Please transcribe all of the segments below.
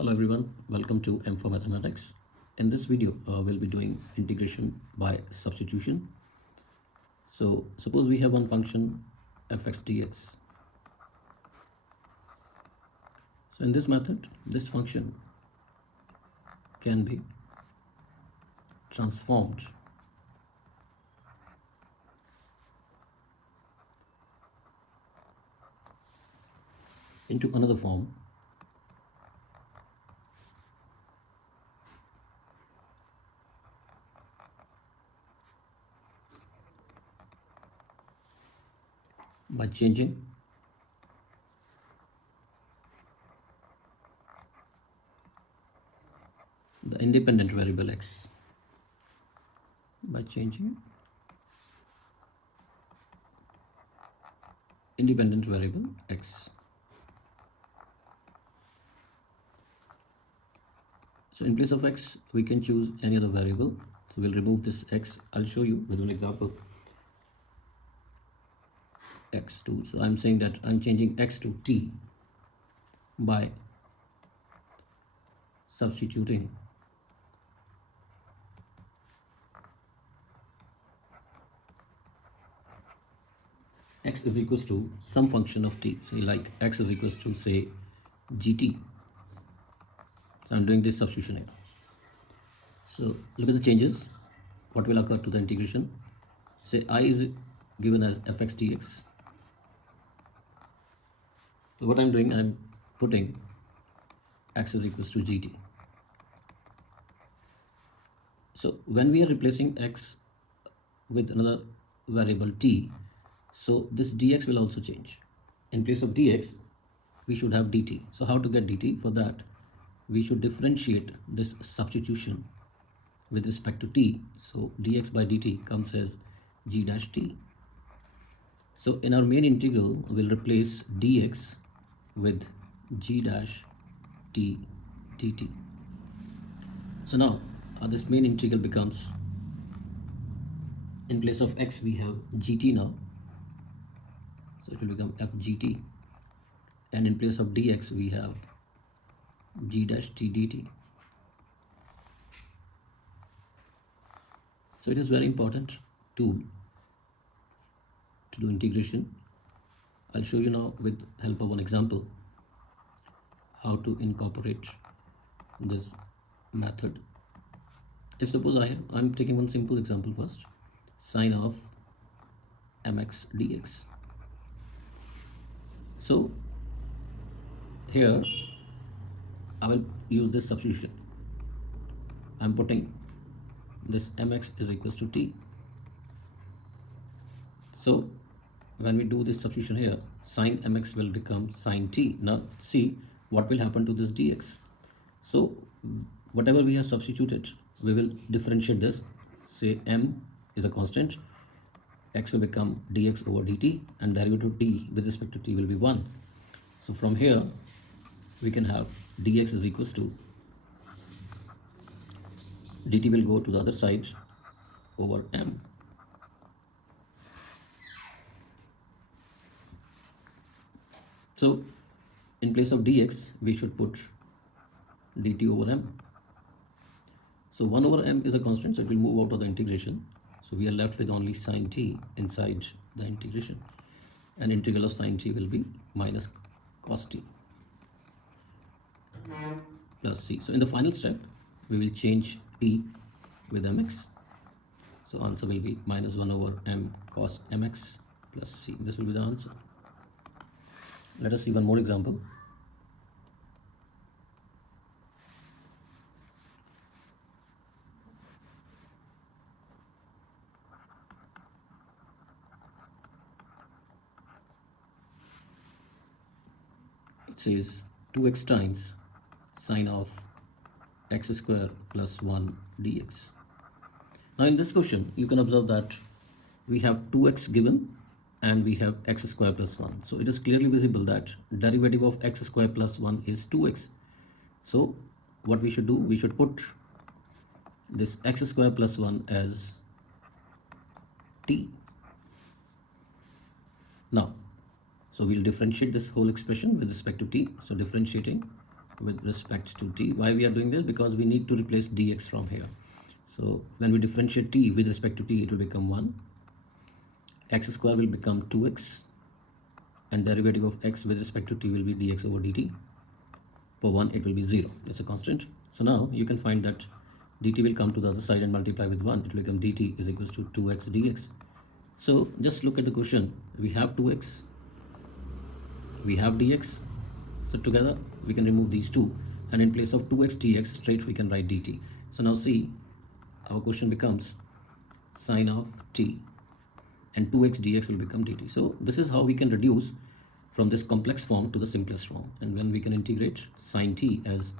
Hello everyone, welcome to M for Mathematics. In this video, we'll be doing integration by substitution. So suppose we have one function fx dx. So in this method, this function can be transformed into another form by changing the independent variable x. By changing independent variable x. So in place of x, we can choose any other variable. So we'll remove this x. I'll show you with an example. x2. So I'm saying that I'm changing x to t by substituting x is equals to some function of t. Say like x is equals to say gt. So I'm doing this substitution here. So look at the changes. What will occur to the integration? Say I is given as fx dx. So what I'm doing, I'm putting x is equals to gt. So when we are replacing x with another variable t, so this dx will also change. In place of dx, we should have dt. So how to get dt? For that, we should differentiate this substitution with respect to t. So dx by dt comes as g dash t. So in our main integral, we'll replace dx with g dash t dt. So now this main integral becomes, in place of x we have gt now, so it will become fgt, and in place of dx we have g dash t dt. So it is very important tool to do integration. I'll show you now with help of an example how to incorporate this method. If suppose I'm taking one simple example first, sine of mx dx. So here I will use this substitution. I'm putting this mx is equals to t. So when we do this substitution here, sine mx will become sine t. Now see what will happen to this dx. So whatever we have substituted, we will differentiate this. Say m is a constant, x will become dx over dt, and derivative t with respect to t will be 1. So from here we can have dx is equals to dt will go to the other side over m. So in place of dx we should put dt over m. So 1 over m is a constant, so it will move out of the integration. So we are left with only sine t inside the integration, and integral of sine t will be minus cos t plus c. So in the final step we will change t with mx. So answer will be minus 1 over m cos mx plus c. This will be the answer. Let us see one more example. It says 2x times sine of x square plus 1 dx. Now in this question, you can observe that we have 2x given and we have x square plus 1. So it is clearly visible that derivative of x square plus 1 is 2x. So what we should do, we should put this x square plus 1 as t. Now, so we'll differentiate this whole expression with respect to t. So differentiating with respect to t. Why we are doing this? Because we need to replace dx from here. So when we differentiate t with respect to t, it will become 1. X square will become 2x, and derivative of x with respect to t will be dx over dt. For 1 it will be 0. It's a constant. So now you can find that dt will come to the other side and multiply with 1. It will become dt is equals to 2x dx. So just look at the question. We have 2x, we have dx. So together we can remove these two, and in place of 2x dx straight we can write dt. So now see, our question becomes sine of t, and 2x dx will become dt. So this is how we can reduce from this complex form to the simplest form. And when we can integrate sine t as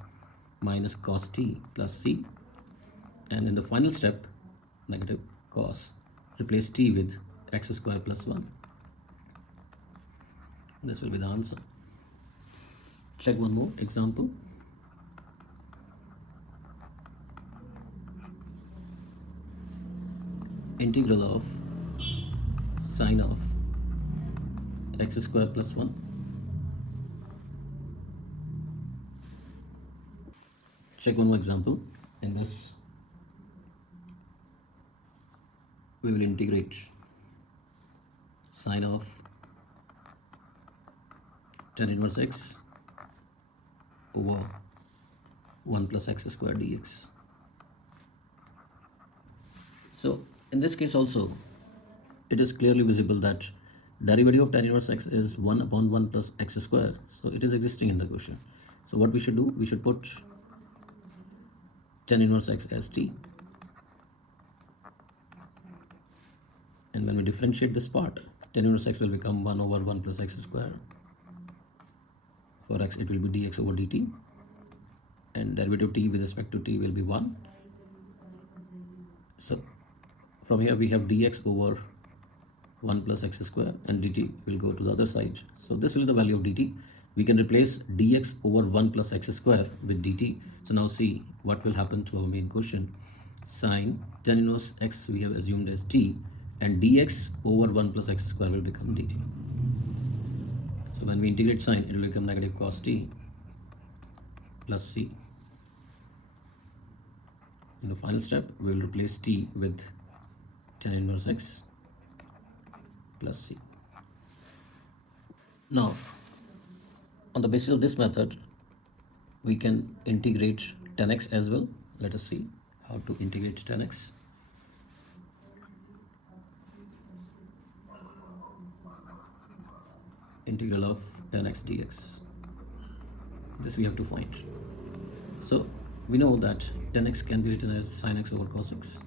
minus cos t plus c, and in the final step negative cos, replace t with x square plus 1. This will be the answer. Check one more example. Integral of sine of x square plus 1. Check one more example. In this, we will integrate sine of tan inverse x over 1 plus x square dx. So in this case also, it is clearly visible that derivative of tan inverse x is 1 upon 1 plus x square. So it is existing in the question. So what we should do, we should put tan inverse x as t, and when we differentiate this part, tan inverse x will become 1 over 1 plus x square. For x it will be dx over dt, and derivative t with respect to t will be 1. So from here we have dx over 1 plus x square, and dt will go to the other side. So this will be the value of dt. We can replace dx over 1 plus x square with dt. So now see what will happen to our main question. Sine tan inverse x we have assumed as t, and dx over 1 plus x square will become dt. So when we integrate sine, it will become negative cos t plus c. In the final step, we will replace t with tan inverse x plus c. Now, on the basis of this method, we can integrate tan x as well. Let us see how to integrate tan x. Integral of tan x dx. This we have to find. So we know that tan x can be written as sin x over cos x.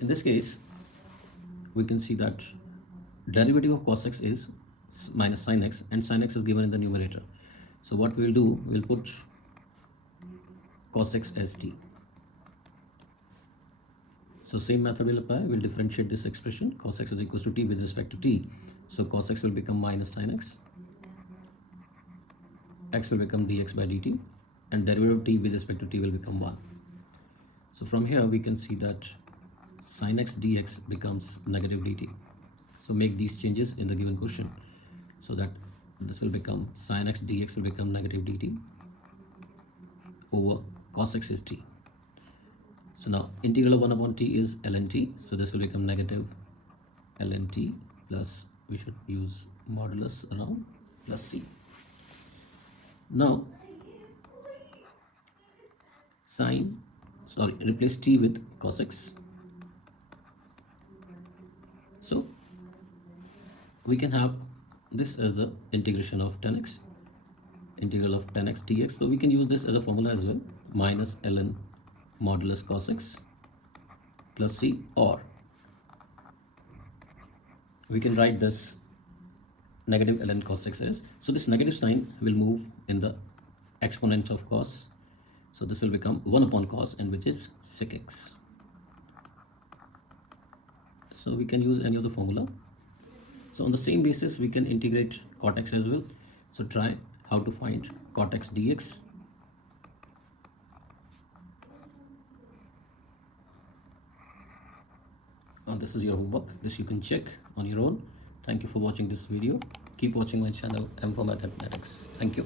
In this case, we can see that derivative of cos x is minus sin x, and sin x is given in the numerator. So what we will do, we will put cos x as t. So same method will apply. We'll differentiate this expression. Cos x is equals to t with respect to t. So cos x will become minus sin x. X will become dx by dt, and derivative of t with respect to t will become 1. So from here we can see that sin x dx becomes negative dt. So make these changes in the given question, so that this will become sin x dx will become negative dt over cos x is t. So now integral of 1 upon t is ln t. So this will become negative ln t plus, we should use modulus around, plus c. Now replace t with cos x. So we can have this as the integration of tan x, integral of tan x dx. So we can use this as a formula as well, minus ln modulus cos x plus c, or we can write this negative ln cos x as. So this negative sign will move in the exponent of cos. So this will become 1 upon cos, and which is sec x. So we can use any of the formula. So on the same basis, we can integrate cot x as well. So try how to find cot x dx. This is your homework. This you can check on your own. Thank you for watching this video. Keep watching my channel M for Mathematics. Thank you.